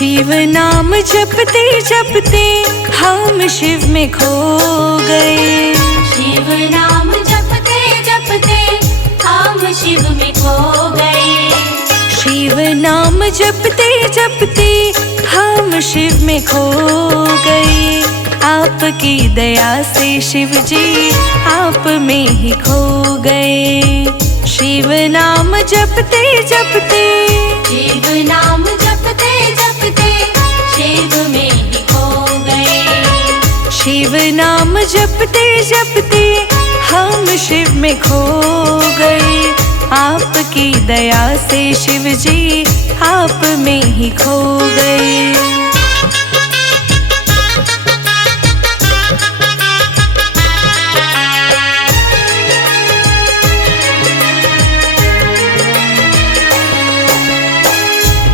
शिव नाम जपते जपते हम शिव में खो गए। शिव नाम जपते जपते हम शिव में खो गए। शिव नाम जपते जपते हम शिव में खो गए। आपकी दया से शिव जी आप में ही खो गए। शिव नाम जपते जपते, शिव नाम जपते जपते शिव में ही खो गए। शिव नाम जपते जपते हम शिव में खो गए। आपकी दया से शिव जी आप में ही खो गए।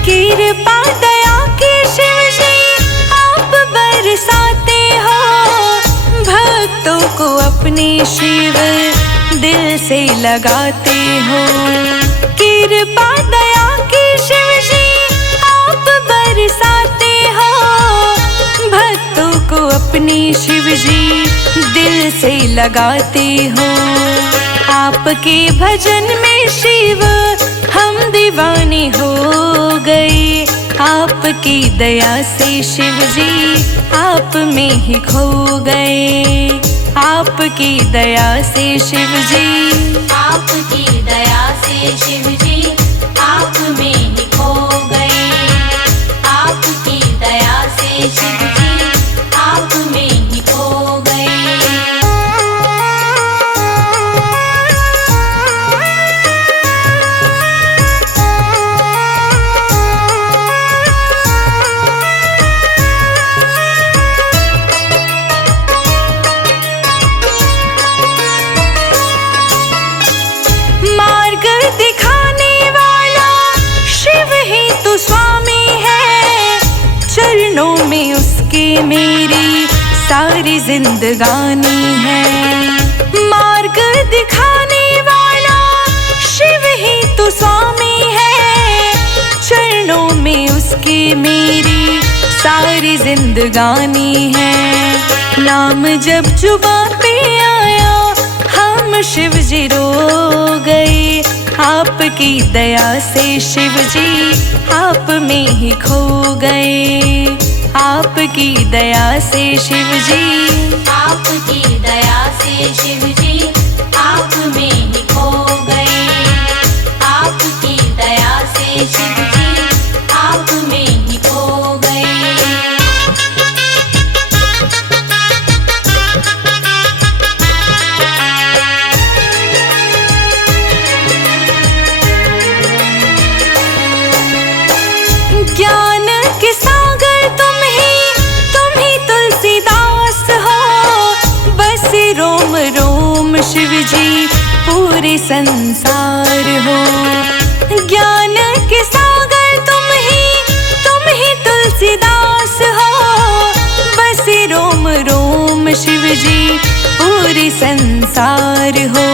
कृपा दया के शिव जी आप बरसाते हो। भक्तों को अपने शिव दिल से लगाते हो। कृपा दया के शिव जी आप बरसाते हो। भक्तों को अपने शिव जी दिल से लगाते हो। आपके भजन में शिव हम दीवाने हो गए। आपकी दया से शिव जी आप में ही खो गए। आपकी दया से शिव जी, आपकी दया से शिव जी आप में ही खो गए। आपकी दया से शिव जी आप में ही खो गए। मार्ग दिखाने वाला शिव ही तो स्वामी है। चरणों में उसके मेरी सारी जिंदगानी है। मार्ग दिखाने वाला शिव ही तो स्वामी है। चरणों में उसके मेरी सारी जिंदगानी है। नाम जब जुबां पे आया हम शिव जी रो गए। आपकी दया से शिव जी आप में ही खो गए। आपकी दया से शिव जी, आपकी दया से शिव जी आप में ही खो गए। आपकी दया से शिव जी आप में ही खो गए। ज्ञान के सागर तुम ही तुलसीदास हो। बस रोम रोम शिव जी पूरे संसार हो। ज्ञान के सागर तुम ही तुलसीदास हो। बस रोम रोम शिव जी पूरे संसार हो।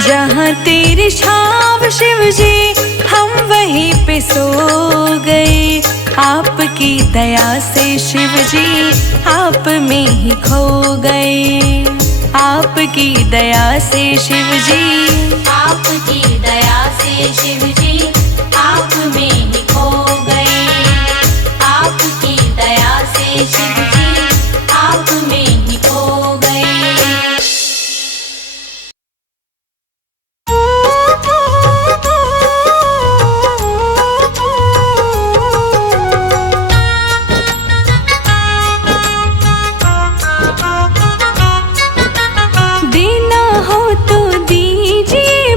जहाँ तेरी छाव शिव जी हम वहीं पे सो गए। आपकी दया से शिव जी आप में ही खो गए। आपकी दया से शिव जी, आपकी दया से शिव जी आप में ही खो गए। आपकी दया से शिव जी आप में ही खो गए। देना हो तो दीजिए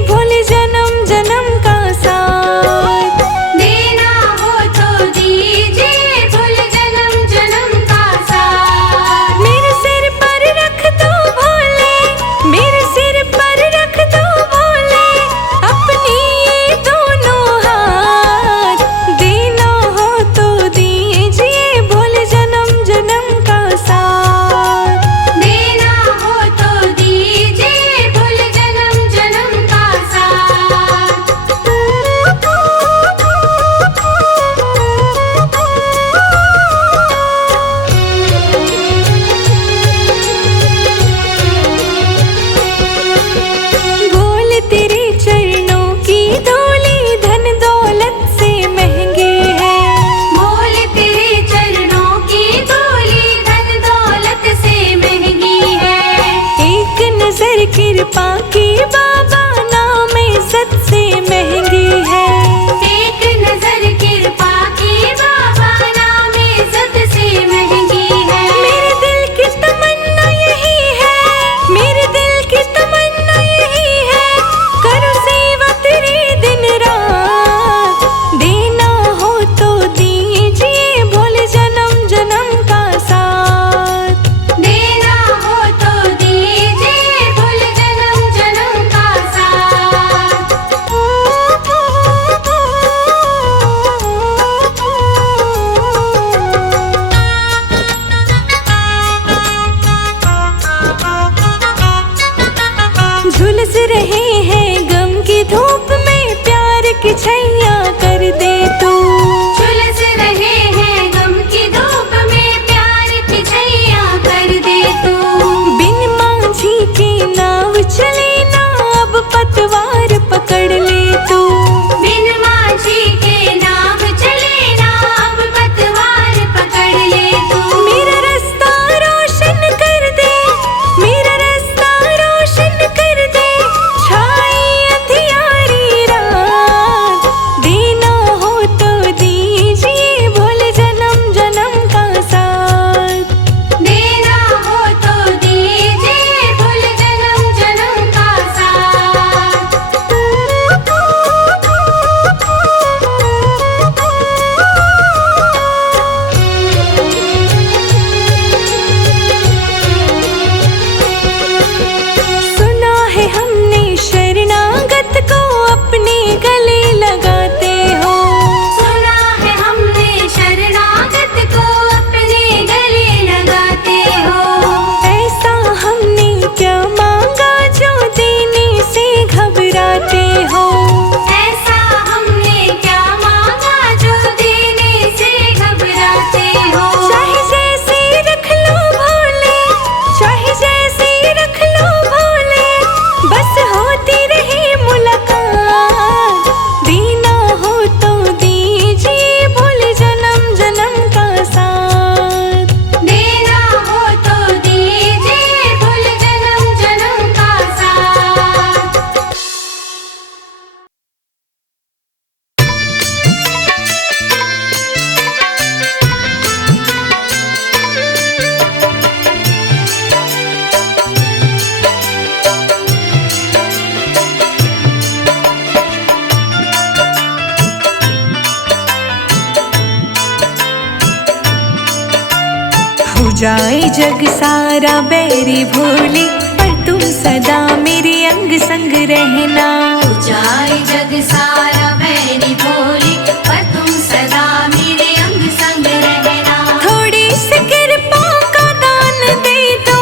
जाए जग सारा बैरी भोली, पर तुम सदा मेरे अंग संग रहना। हो जाए जग सारा बैरी भोली, पर तुम सदा मेरे अंग संग रहना। थोड़ी सी कृपा का दान दे दो,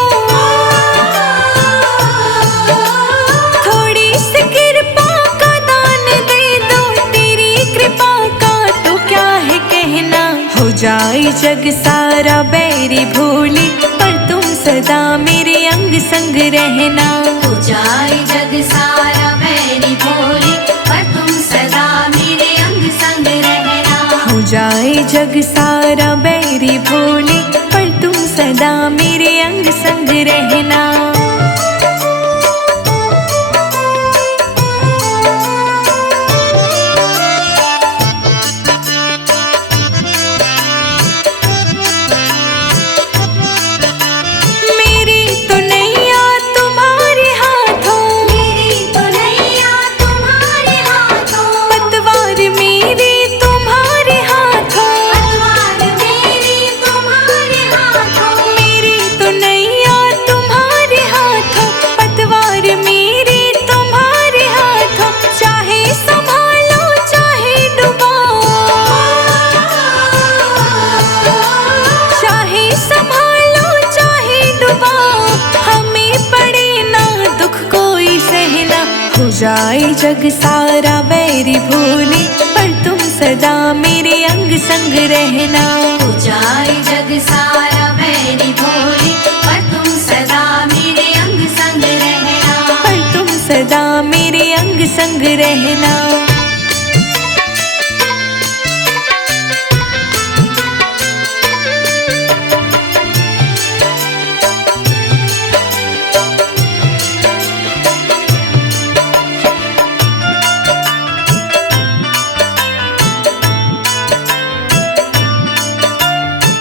थोड़ी सी कृपा का दान दे दो, तेरी कृपा का तो क्या है कहना। हो जाए जग सारा बैरी भोली, पर तुम सदा मेरे अंग संग रहना। हो जाए जग सारा बैरी भोली, पर तुम सदा मेरे अंग संग रहना। हो जाए जग सारा बैरी भोली, पर तुम सदा मेरे अंग संग रहना। मेरी तो नैया तुम्हारे हाथों, मेरी तो नैया तुम्हारे हाथों, पतवार मेरी तुम्हारे हाथों, पतवार मेरी तुम्हारे हाथों। मेरी तो नैया तुम्हारे हाथों, पतवार मेरी तुम्हारे हाथों, चाहे संभालो चाहे डुबाओ, चाहे संभालो चाहे डुबाओ, हमें पड़े ना दुख कोई सहना। हो जाए जग सारा बैरी भोली, पर तुम सदा मेरे अंग संग रहना। हो जाए जग सारा बैरी भोली, पर तुम सदा मेरे अंग संग रहना। पर तुम सदा मेरे अंग संग रहना।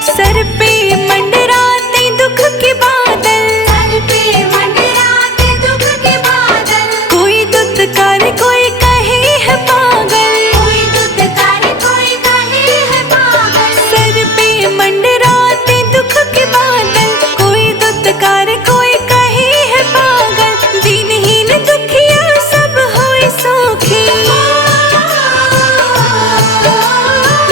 सर पे मंडराते दुख के बादल, सर पे मंडराते दुख के बादल, कोई दुत्कार कोई कहे है पागल, कोई दुत्कार कोई कहे है पागल। सर पे मंडराते दुख के बादल, कोई दुत्कार कोई कहे है पागल, दीनहीन दुखिया सब होए सुखी,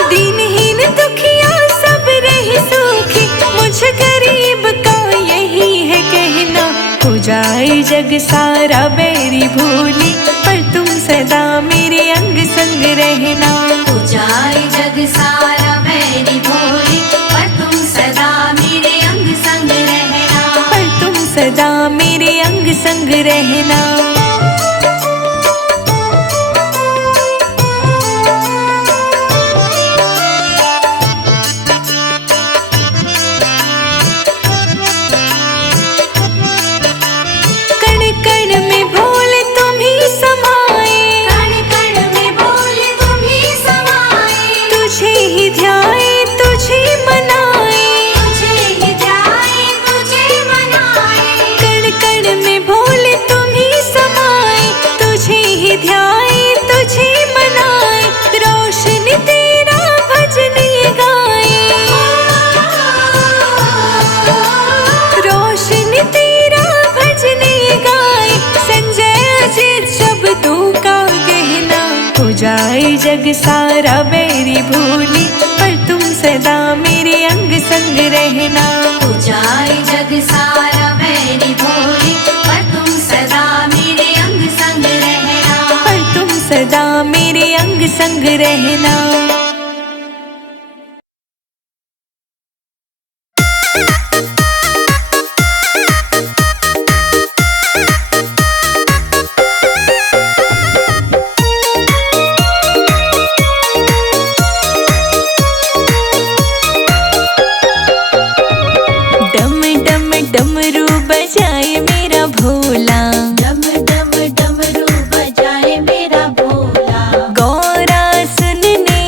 दीनहीन दुखिया सब रहे सुखी, मुझ गरीब का यही है कहना। हो जाए जग सारा बैरी भोली, पर तुम सदा मेरे अंग संग रहना। हो जाए जग सारा बैरी भोली, पर तुम सदा मेरे अंग संग रहना। पर तुम सदा मेरे अंग संग रहना। कण कण में भोले तुम ही समाए, कण कण में बोले तुम ही समाए, तुझे ही ध्याए तुझे मनाए, तुझे ही ध्याए तुझे मनाए। कण कण में भोले तुम ही समाए, तुझे ही ध्याए तुझे मनाए, रोशनी तेरा भजन ये गाए, रोशनी तेरा भजन ये गाए, संजय अजित शब्दों का कहना। हो जाए जग सारा बैरी भोली, पर तुम सदा मेरे अंग संग रहना। हो जाए जग सारा बैरी भोली, पर तुम सदा मेरे अंग संग रहना। पर तुम सदा मेरे अंग संग रहना। डम डम डमरू बजाए मेरा भोला, डम डम डमरू बजाए मेरा भोला, गौरा सुनने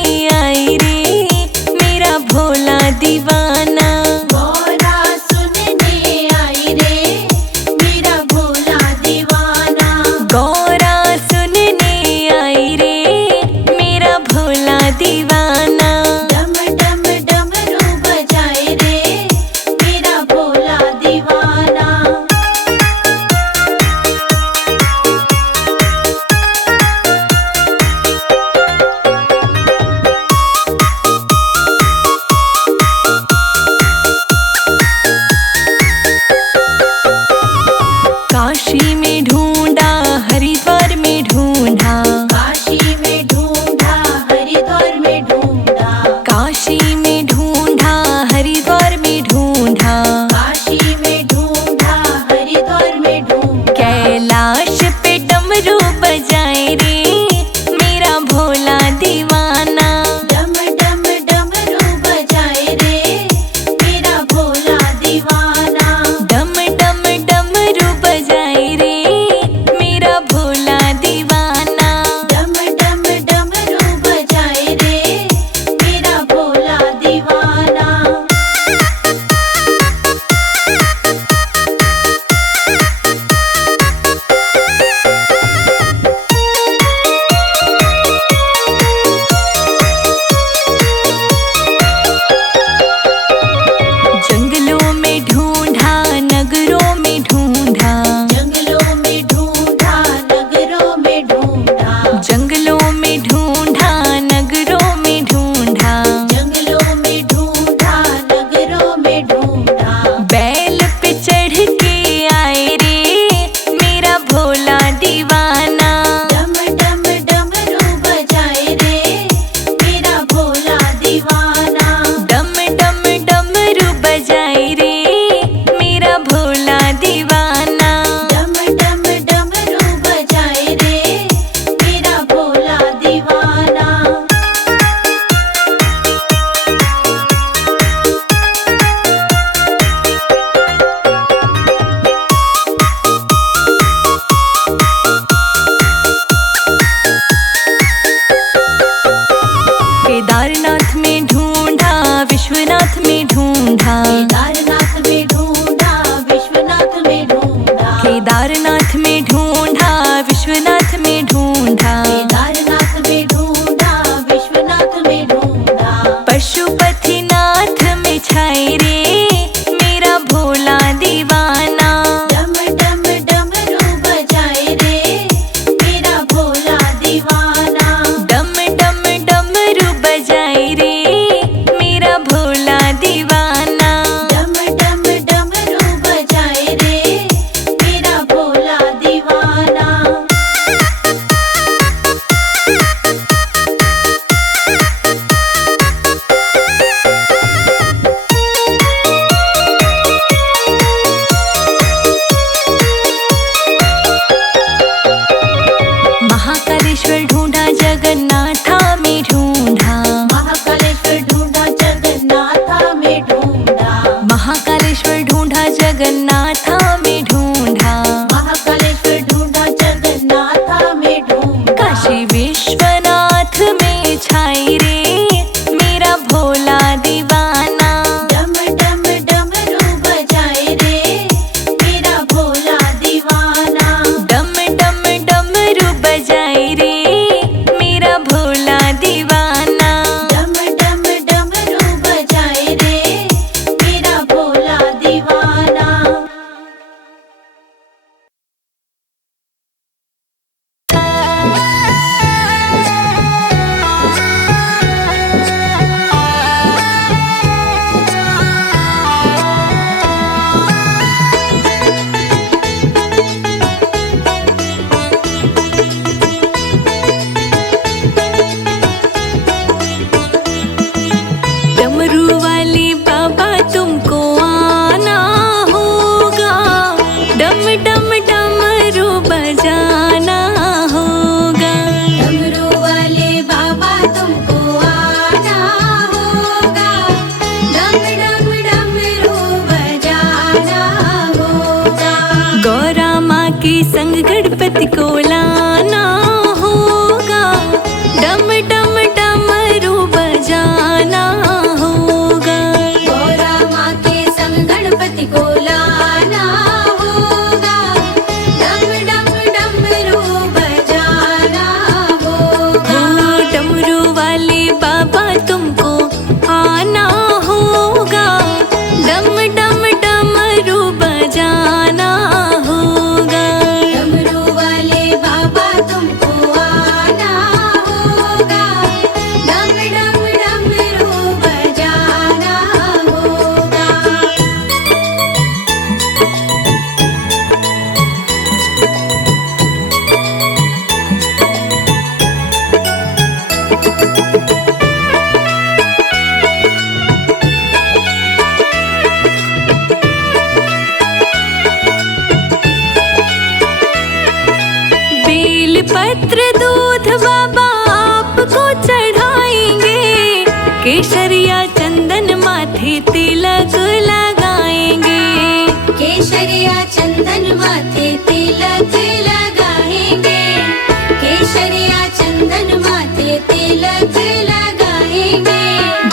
केसरिया चंदन माथे तिलक लगाएंगे।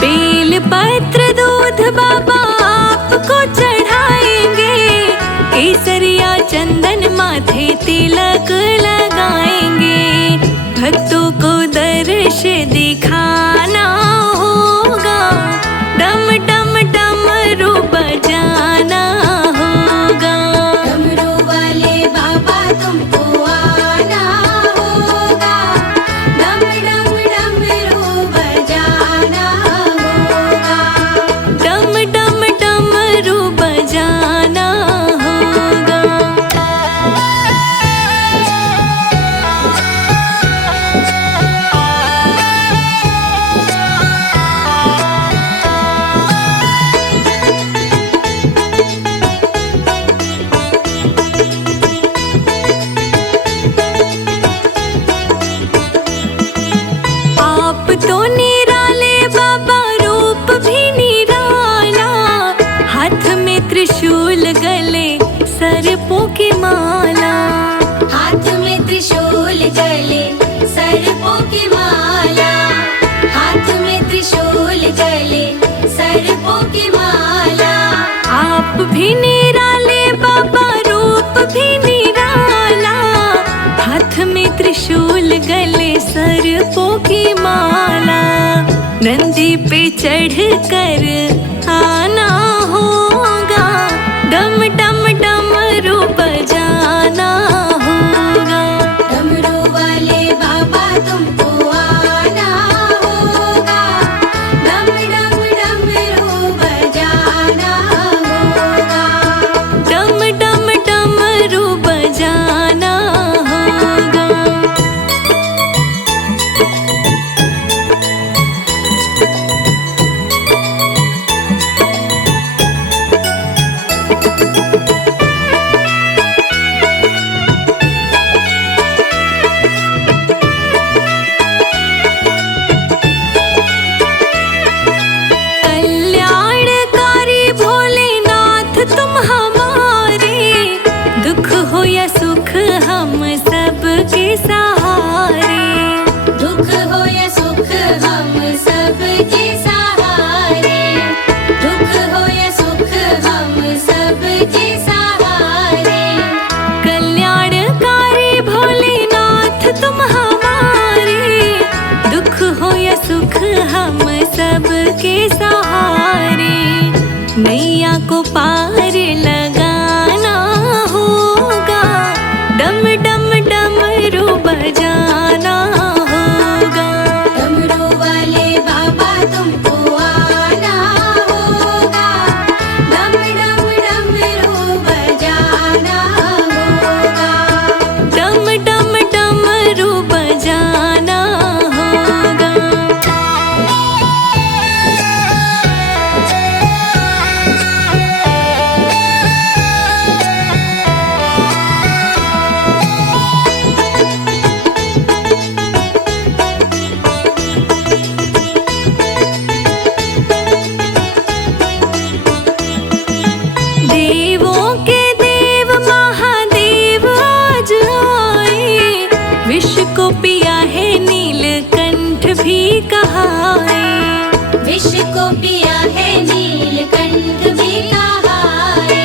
बेल पत्र दूध बाबा आपको चढ़ाएंगे, केसरिया चंदन माथे तिलक लगाएंगे। भक्तों को दर्श दिखाना होगा, डम डम डमरू बजाना होगा। डमरू वाले बाबा तुमको आना होगा, डम डम डमरू बजाना होगा। डम डम डमरू बजाना होगा। आप तो निराले बाबा, रूप भी निराला, हाथ में त्रिशूल गले सर्पों की माला। हाथ में त्रिशूल गले सर्पों की माला, हाथ में त्रिशूल गले सर्पों की माला। आप भी निराले बाबा, रूप भी निराला, हाथ में त्रिशूल गले सर्पों की माला। नंदी पे चढ़ कर आना होगा, डम डम डमरू बजाना होगा। डमरू वाले बाबा तुमको आना होगा, डम डम डमरू बजाना होगा। डम डम डमरू बजाना होगा। कल्याणकारी भोलेनाथ तुम हमारे, दुख हो या सुख हम सबके सहारे। दुख हो या सुख हम सबके सहारे, दुख हो या सुख हम सबके सहारे। कल्याणकारी भोलेनाथ तुम हमारे, दुख हो या सुख हम सबके सहारे। नैया को पार लगाना होगा, डम डम डमरू बजाना होगा। डमरू वाले बाबा तुमको आना होगा, डम डम डमरू बजाना होगा। डम डम डमरू बजाना होगा। देवों के देव महादेव आज आए, विष को पिया है नीलकंठ भी कहाए। विष को पिया है नीलकंठ भी कहाए,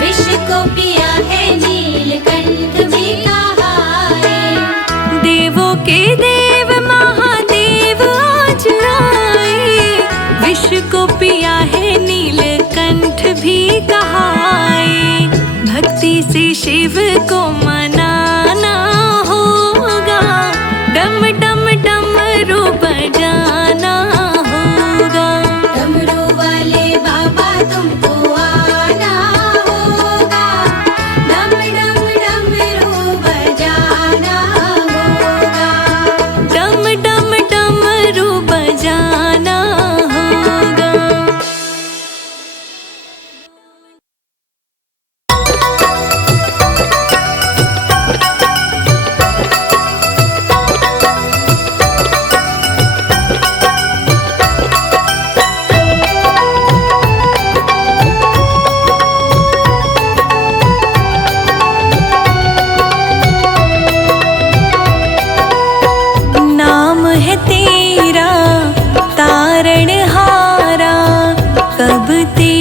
विष को पिया है नीलकंठ भी कहाए। देवों के देव महादेव आज आए, विष को पिया है नीलकंठ भी कहाए। भक्ति से शिव को मनाना होगा, डम डम डमरू बजाना होगा। डमरू वाले बाबा तुमको आना होगा, डम डम डमरू बजाना होगा। डम डम डमरू बजाना होगा।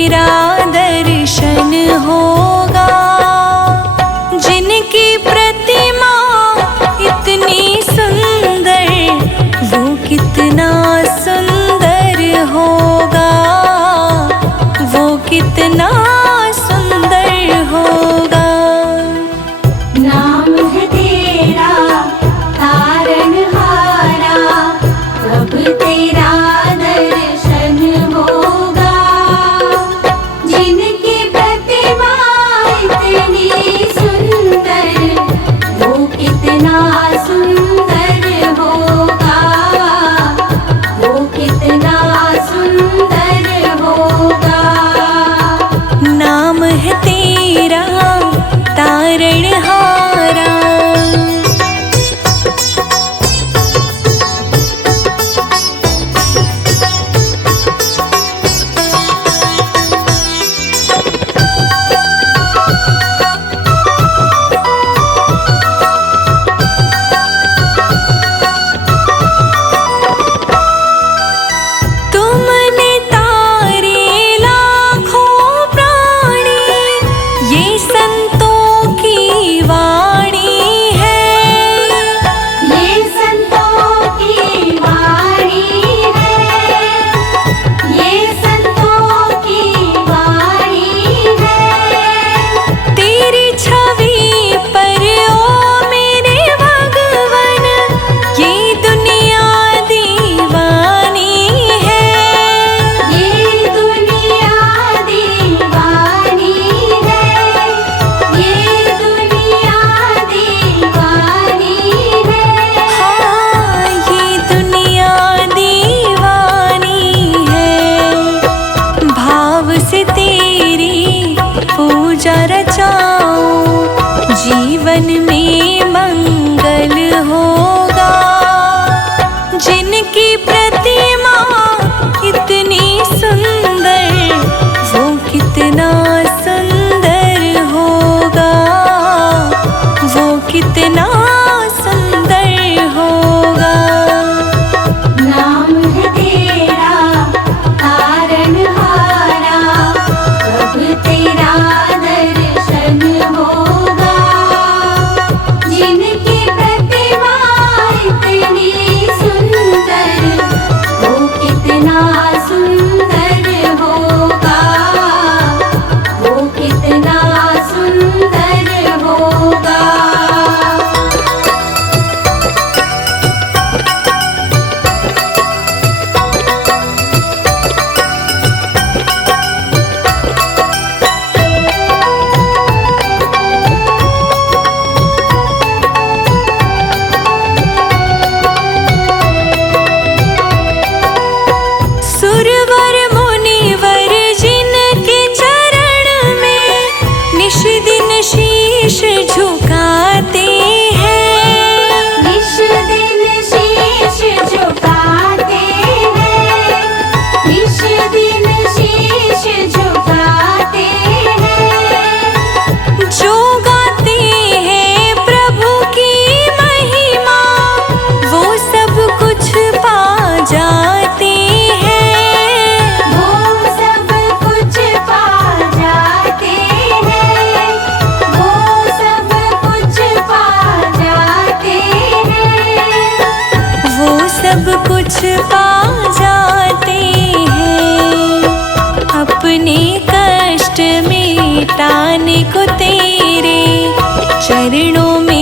तेरा दर्शन होगा। जिनकी प्रतिमा इतनी सुंदर, वो कितना सुंदर होगा, वो कितना सुंदर होगा। नाम है तेरा तारनहारा, अब तेरा दर्शन होगा। जिनकी प्रतिमा इतनी सुंदर, वो कितना सुंदर होगा, वो कितना सुंदर होगा। नाम है तेरा तारणहारा। तुमने तारे लाखों प्राणी, ये संतों की वाणी है। ये संतों की वाणी है, ये संतों की वाणी है। तेरी छवि पर ओ मेरे भगवन, ये दुनिया दीवानी है। ये दुनिया दीवानी है, ये दुनिया दीवानी है। हाँ, ये दुनिया दीवानी है। भाव से तेरी पूजा रचाओ, जीवन में मंगल होगा। जिनकी प्रतिमा इतनी सुंदर, वो कितना सुंदर होगा, वो कितना सुंदर होगा। नाम है तेरा तारनहारा, अब तेरा दर्शन होगा। जिनकी प्रतिमा इतनी सुंदर, वो कितना सुंदर होगा, वो कितना सुंदर होगा। सुरवर मुनिवर जिनके चरण में निश दिन शीश झुकाते हैं। निश दिन शीश झुकाते हैं, निश दिन शीश झुकाते हैं। जो गाते हैं प्रभु की महिमा, वो सब कुछ पा जाते हैं। वो सब कुछ पा जाते हैं, वो सब कुछ पा जाते हैं। वो सब कुछ पा जाते हैं। अपने कष्ट मिटाने को तेरे चरणों में